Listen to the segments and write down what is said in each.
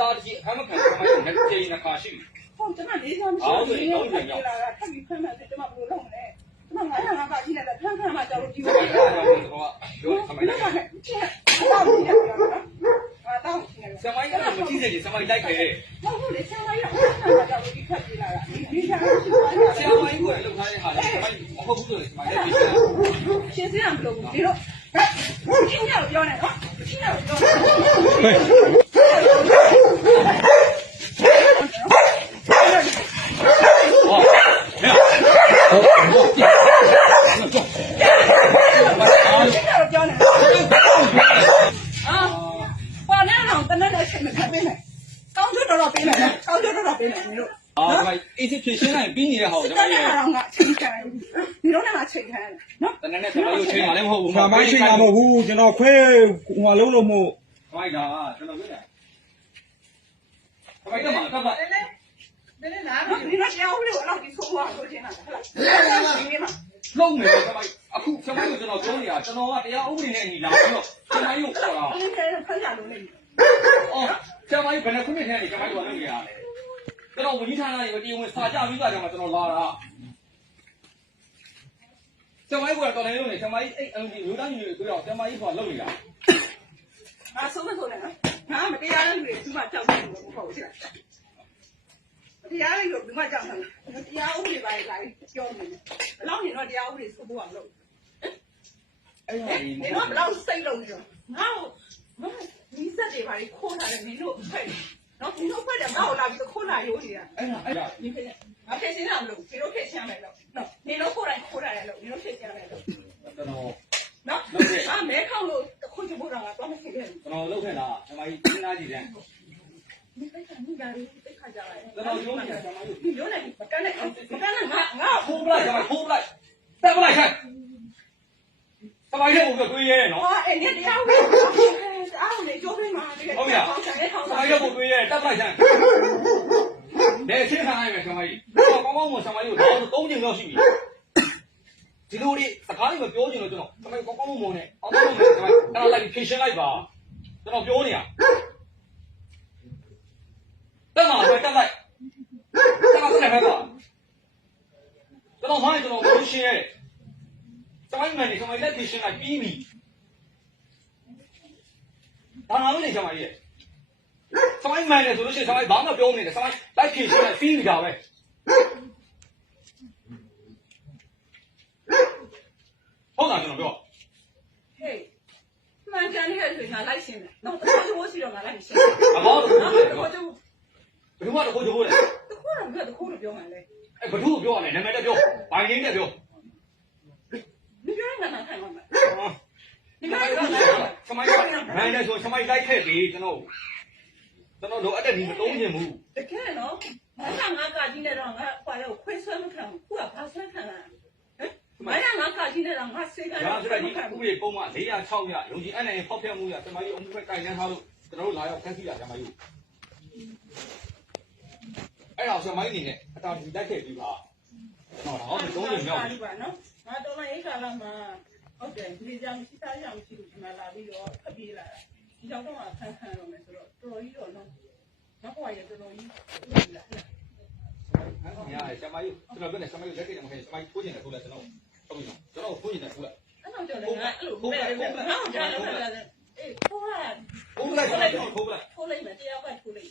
တားကြီးအမှန်ခံကျွန်မတို့နဲ့ချိန်နှခါရှိဟုတ်ကျွန်မလေးစားမရှိဘူး။ဟုတ်တယ်။ထပ်ပြီးဖမ်းမှကျွန်မဘယ်လိုလုပ်မလဲ။ကျွန်မ900ကကြီးနဲ့ဖမ်းမှကြောက်လို့ဒီလိုပြောတာ။တော့ပြောဆမိုင်းလိုက် တော့ဘူးရတော့။တော့ဆမိုင်းကမကြည့်စေချင်ဆမိုင်းလိုက်ခဲ့ဟုတ်လေဆမိုင်းကဖမ်းမှကြောက်လို့ဒီဖက်ပြေးလာတာ။ဒီချာရှိပါလား။ဆမိုင်းကိုလောက်ထားတဲ့ဟာလေဆမိုင်းမဟုတ်ဘူးဆိုရင်ဆမိုင်းလည်းပြေး။ရှင်းစရမလို့ဒီတော့ချင်းရပြောနေနော်။ချင်းရပြောအေးဖြစ်ရှင်းလိုက်ပြီးနေတဲ့ဟာကိုကျွန်တော်ကတော့ငါချိန်ခံဒီတော့ငါချိန်ခံနော်တနေ့နဲ့ဆမိုင်းကိုချိန်လာလည်းမဟုတ်ဘူးဆမိုင်းချိန်လာမဟုတ်ဘူးကျွန်တော်ခွဲဟိုလုံးလို့မို့ဆမိုင်းကကျွန်တော်ပြောတယ်ဆမိုင်းကမှကပ်ပါနည်းနာဒီမှာတရားဦးလေးကိုတော့ဒီဆိုးသွားလို့ထင်တာဟုတ်လားဒီမှာလုံးမယ်ဆမိုင်းအခုဆမိုင်းကိုကျွန်တော်ပြောနေတာကျွန်တော်ကတရားဥပဒေနဲ့ညီလာပြီးတော့ဆမိုင်းကိုခေါ်တာအဲ့ဒါဖမ်းကြလို့နေအော်ဆမိုင်းဘယ်နှခုနှစ်ထဲနေဆမိုင်းကလုပ်နေရတယ်ကျွန်တော်ဝန်ကြီးဌာနတွေတရားဝင်စာကြပြီးသားကြောင့်ကျွန်တော်လာတာဆမိုင်းကတော်တယ်လို့နေဆမိုင်းအဲ့အလုံးကြီးရိုးသားညီတွေပြောတော့ဆမိုင်းကလုပ်နေတာငါဆုံးမဆုံးနဲ့နော်ငါမတရားတဲ့လူတွေသူမှကြောက်တယ်လို့မဟုတ်ဘူးလားတရားလေးကိုဒီမှာကြောက်တယ်တရားဥပဒေပိုင်းလာပြောနေတယ်ဘယ်လောက်ရင်တော့တရားဥပဒေစိုးဖို့အောင်လုပ်အဲ့ဒါကြီးဒီတော့ဘယ်လောက်စိတ်လုံးရောငါ့ကိုဒီစက်တွေပါခိုးလာတယ်မင်းတို့ဖက်နော်မင်းတို့ဖက်တယ်ငါ့ကိုလာပြီးခိုးလာရိုးနေတာအဲ့ဒါဒီဖက်ငါဖက်ရှင်းတာမလို့ဒီလိုဖက်ရှင်းမယ်လို့နော်မင်းတို့ခိုးတိုင်းခိုးလာတယ်လို့မင်းတို့ဖက်ရှင်းမယ်လို့ကျွန်တော်နော်မဲခေါလို့ခုချဖို့တော့ငါတော့မဖြစ်ခဲ့ဘူးကျွန်တော်လုပ်ခဲ့တာဆမိုင်းစဉ်းစားကြည့်တယ်你别看，你家里别看家来。ကျွန်တော်ပြောနေတာဆမိုင်း你留来，不干那，不干那，我ခိုးပလိုက်ဆမိုင်းခိုးပလိုက်တက်ပလိုက်ခိုင်းဆမိုင်းရဲ့ဘုရားတွေးရဲနော်哎，你တရားဝင်အားလုံးလေးကြိုးပေးမှာတကယ်ဟုတ်ရဆမိုင်းရဲ့ဘုရားတွေးရဲတက်ပလိုက်ခိုင်းနေရှင်းထားလိုက်မယ်ဆမိုင်းကောင်းကောင်းမဆမိုင်းကိုတော့3ချိန်လောက်ရှိပြီဒီလိုလေးစကားလေးမပြောချင်လို့ကျွန်တော်ဆမိုင်းကောင်းကောင်းမနဲ့အောက်တော့မယ်ဆမိုင်းအဲ့တော့လိုက်ဖြည့်ရှင်းလိုက်ပါကျွန်တော်ပြောနေတာတက်မှာပဲတက်လိုက်တက်မှာဆက်ပဲကွာကျွန်တော်မိုင်းကျွန်တော်ပြောရှင်းရဲစမိုင်းမန်နေစမိုင်းလက်ဖြည့်ရှင်းလိုက်ပြီးပြီဒါမှမဟုတ်လေစမိုင်းရဲ့စမိုင်းမန်နေဆိုလို့ရှိရင်စမိုင်းဘာမှပြောမနေနဲ့စမိုင်းလက်ဖြည့်ရှင်းလိုက်ပြီးပြီဒါပဲဟုတ်လားကျွန်တော်ပြောဟေးမှန်ကန်တဲ့ဆိုရင်ငါလိုက်ရှင်းတယ်နော်တော့ချိုးရှိတော့ငါလိုက်ရှင်းအမောတော့တော့ချိုးဘယ်သူမှတော့ခိုးချိုးလဲတခုတော့ပြတခုတော့ပြောမှလဲအဲ့ဘယ်သူပြောရလဲနာမည်တက်ပြောဘိုင်ရင်းတက်ပြော你别人干嘛看我们？你别人干嘛？စမိုင်းမန်နေဆိုစမိုင်းလိုက်ခဲ့ပြီကျွန်တော်လိုအပ်တဲ့ဒီမသုံးချင်ဘူးတကယ်နော်ငါကကြီးနေတော့ငါခွာတော့ခွေးဆွဲမခံဘူးခုကဘာဆွဲခံလာဟမ်ငါကကြီးနေတော့ငါစေကတော့ဆိုတော့ဒီဥပဒေပုံမှန်400 600ရုံကြီးအဲ့နိုင်ဖောက်ဖျက်မှုရစမိုင်းအမှုဖက်တိုင်တန်းထားလို့ကျွန်တော်တို့လာရောက်ဖက်စီရစမိုင်းကိုအဲ့တော့စမိုင်းနေနဲ့အတားဒီလိုက်ခဲ့ပြီပါနော်ဟောဒီ3ချိန်မြောက်ပြီပါနော်ငါတော့လည်းခါလာမှာဟုတ်တယ်ဒီကြောင်စီသားကြောင်ရှိလို့ဒီမှာလာပြီးတော့ဖပြေးလာတာဒီကြောင်တော့ဆန်းဆန်းတော့မယ်ဆိုတော့တော်ကြီးတော့နော်နောက်ဘဝရတော်ကြီးလာဟုတ်ရစမိုင်းကျွန်တော်ပြောနေစမိုင်းလက်ခဲ့တယ်မခဲ့စမိုင်းထိုးကျင်တယ်ထိုးလိုက်ကျွန်တော်ဟုတ်ပြီကျွန်တော်ထိုးကျင်တယ်ထိုးလိုက်အဲ့တော့ကြော်လည်းငါအဲ့လိုပဲငါ့ကိုကြားလို့လာတယ်အေးထိုးလိုက်ထိုးလိုက်ထိုးလိုက်ထိုးလိုက်မယ်တရားကထိုးလိုက်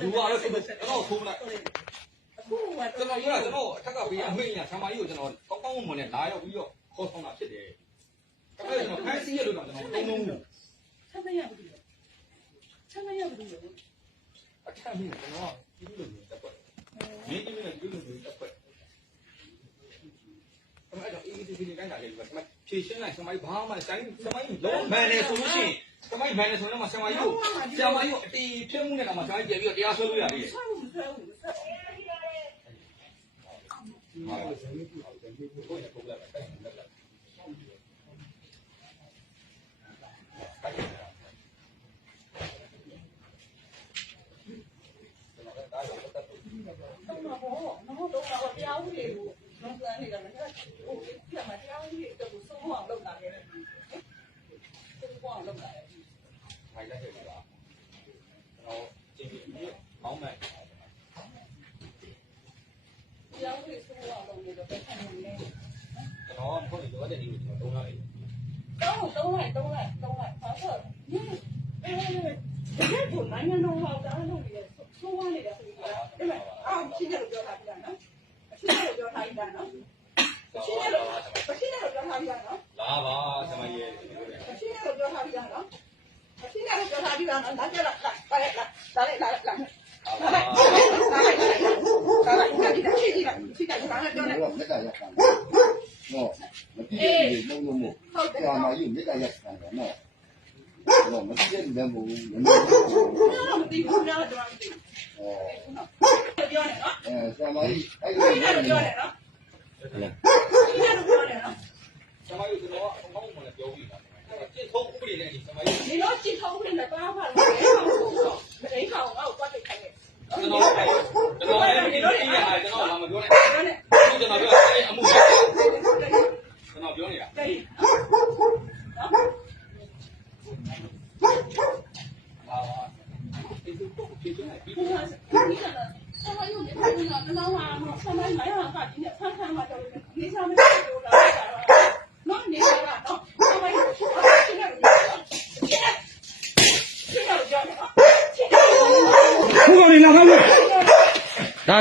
လူကတော့ကျွန်တော်ထိုးလိုက်အခုကကျွန်တော်ပြောတာကျွန်တော်အထက်ကပေးအမိတ်ညာဆံမကြီးကိုကျွန်တော်ကောင်းကောင်းမွန်နဲ့လာရောက်ပြီးတော့ခေါ်ဆောင်တာဖြစ်တယ်။ဒါပေမဲ့ကျွန်တော်ဖန်စီရလို့တော့ကျွန်တော်တုံးလုံးဘူး။ဆက်မရဘူး။ဆက်မရဘူး။အထက်မြင်ကျွန်တော်ကဒီလိုမျိုးတက်ပွက်။မင်းကြီးနဲ့ဒီလိုမျိုးတက်ပွက်။အဲ့တော့အေးဒီတိုင်းတာလေးကကျွန်မဖြည့်ရှင်းလိုက်ဆံမကြီးဘာမှတိုင်းဆံမကြီးလုံးမန်နေဆိုလို့ရှိရင်ဆံမကြီးမန်နေဆိုတော့ဆံမကြီးကိုဆံမကြီးကိုအတီးဖြစ်မှုနဲ့တော့ဆံမကြီးပြန်ပြီးတော့တရားဆွဲလို့ရတယ်။ ဆွဲဘူး။ဟာဇင်းကြီးကိုဇင်းကြီးကိုကိုယ်နဲ့ပုံလိုက်တိုင်လိုက်လိုက်တော့တရားဦးတွေကိုလုံးစမ်းနေတာမဟုတ်ဘူး။ဒီမှာတရားဦးတွေတော့ဆုံးမအောင်လုပ်တာလေ။ဆုံးမအောင်လုပ်တာလေ။ခိုင်လိုက်ခဲ့ပြီလား။ကျွန်တော် ဆိုနိုင်ငံတော်ဟောက်တာလုပ်နေတယ်ဆိုးဝါးနေတယ်ဆိုပြီးတော့အဲ့မဲ့အော်ရှင်းတယ်လို့ပြောတာပြနော်ရှင်းတယ်လို့ပြောထားပြီးသားနော်ရှင်းတယ်လို့ပြောထားပြီးသားနော် လာပါဆရာမကြီး ရှင်းတယ်လို့ပြောထားပြီးသားနော်ရှင်းတယ်လို့ပြောထားပြီးသားနော်လာကြလားလာလိုက်လာလိုက်လာလိုက်လာလိုက်ရှိတယ်ဘာလဲပြောနေ မေတ္တာရက်ခံနော်မပြည့်စုံလို့မို့ဆရာမကြီးမေတ္တာရက်ခံတယ်နော်တော့မပြည့်စုံတဲ့ဘုံမ မသိဘူးလားတော့မသိဘူးပြောနေနော် ဆရာမကြီးအဲ့ ရှင်းတယ်လို့ပြောနေနော်ရှင်းတယ်လို့ပြောနေနော် ဆရာမကြီးကျွန်တော်အကောင်းမှလည်းပြောပြီးတာကျင့်ထုံးဥပဒေနဲ့ဒီဆရာမကြီး 你老去偷人的办法了，没好，我管得开的。 ကျွန်တော်လည်းဒီလိုအင်းရမှာကျွန်တော်လာမပြောနဲ့ကျွန်တော်ပြောအဲ့အမှုကျွန်တော်ပြောနေတာ 对。 ဟာဒီလိုပုတ်ပြေးနေပြီ 你看，上班有点太重了，那老话嘛，上班没办法，今天看看嘛，就是你上班就了，那你来了，上班有现在有现在有交的啊，现在有交的。 ခုကောင်နေလာခါလို့ လာ